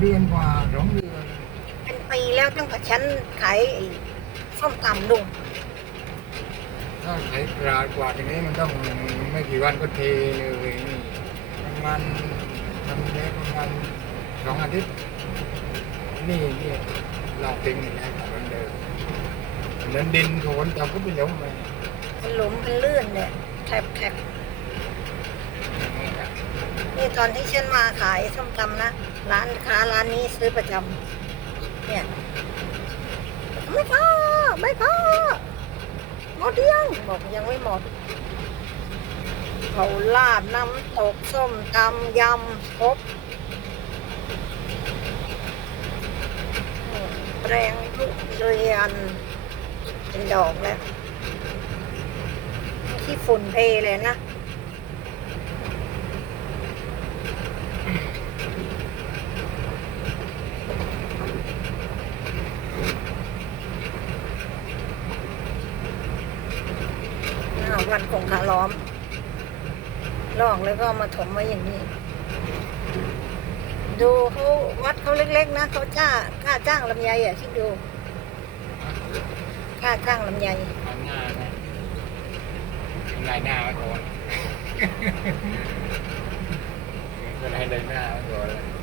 เดือนกว่าสองเดือนเป็นปีแล้วตั้งแต่ฉันขายไอ้ส้มตำลุงถ้าใช้กราดกว่าอย่างนี้มันต้องไม่กี่วันก็เทเลยนี่ประมาณทำได้ประมาณสองอาทิตย์นี่นี่เราทิ้งอย่างนี้เหมือนเดิมเหมือนดินโขนเราก็ไปหลงไปเป็นหลุมเป็นลื่นเนี่ยแคบแคบนี่ ตอนที่ฉันมาขายส้มตำนะร้านค้าร้านนี้ซื้อประจำเนี่ยไม่พอไม่พอหมดยังบอกยังไม่หมดเขาลาดน้ำตกส้มตำยำครบแปรงทุเรียนเป็นดอกแล้ว ที่ฝุ่นเพเลยนะ มันคงคาล้อม ลอกแล้วก็มาถมไว้อย่างนี้ ดูเขาวัดเขาเล็กๆนะเขาจ้าค่าจ้างลำไยอะคิดดู ค่าจ้างลำไยเอานนะลายหน้าไว้ก่อนก็ให้เลยหน้าไว้ก่อนเลย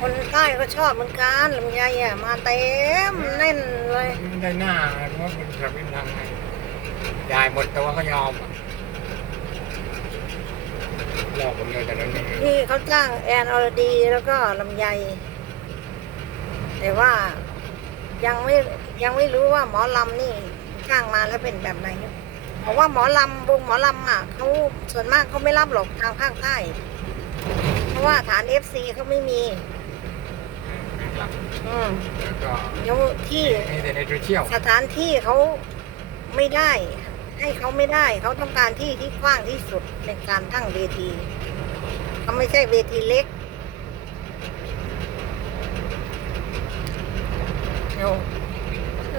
คนใต้ก็ชอบเหมือนกันลำไยอะมาเต็มแน่นเลยไม่ได้หน้าเพราะมันกระพินทางไงยายหมดตัวก็ยอมอะหลอกผมเลยแต่นั้นนี่ที่เขาจ้างแอนอรดีแล้วก็ลำไย แต่ว่ายังไม่ยังไม่รู้ว่าหมอลำนี่จ้างมาแล้วเป็นแบบไหนเพราะว่าหมอลำวงหมอลำอะเขาส่วนมากเขาไม่รับหรอกทางภาคใต้เพ ราะว่าฐานเอฟซีเขาไม่มี หลักอืมแล้วก็เดี๋ยวที่มีแต่ในโซเชียลสถานที่เขาไม่ได้ ให้เขาไม่ได้ เขาต้องการที่ที่กว้างที่สุดในการตั้งเวทีเขาไม่ใช่เวทีเล็กเอาเอ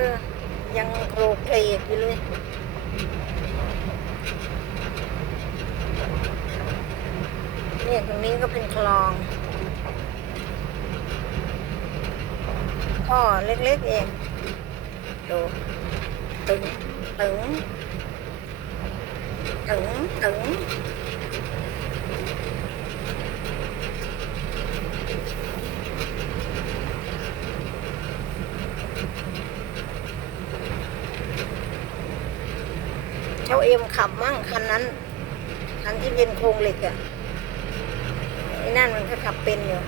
อ ยังโกรกเกรกอยู่เลย เนี่ยตรงนี้ก็เป็นคลองท่อเล็กๆเอง ดูตึงตึงตึงตึงเจ้าเอ็มขับมั่งคันนั้น คันที่เป็นโครงเหล็กอะ่ะ นั่นมันก็ขับเป็นอยู่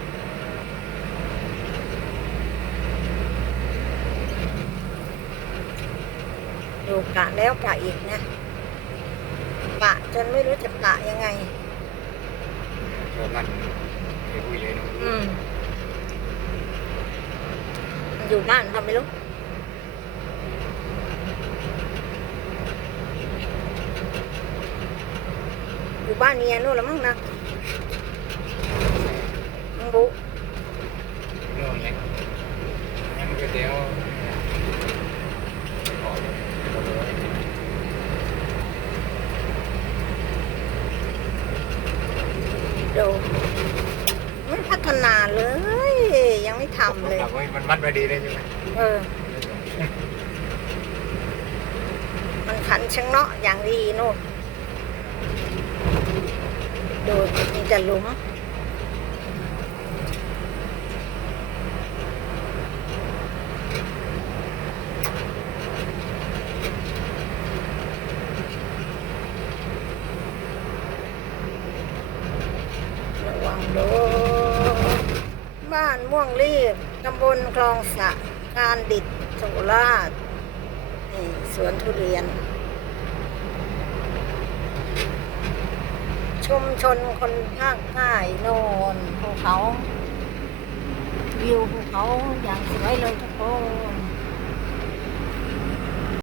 ดูกะแล้วกะอีกนะกะจนไม่รู้จะกะยังไงตัวมันไอ้ผู้ใหญ่เนอะอืมอยู่บ้านทำไม่รู้อยู่บ้านเมียนู่นแล้วมั้งนะมึง บุโน่นเลยยังก๋วยเตี๋ยวขอเลยขอเลยดูไม่พัฒนาเลย ยังไม่ทำเลยเราก็มันมัดไว้ดีเลยใช่ไหมเออ มันขันชะเนาะอย่างดีโน่นดูมีแต่หลุม ระวังดูบ้านม่วงรีบตำบลคลองสะการดิดสุราษฎร์นี่สวนทุเรียน ชุมชนคนภาคใต้โนนภูเขา วิวภูเขาอย่างสวยเลยทุกคน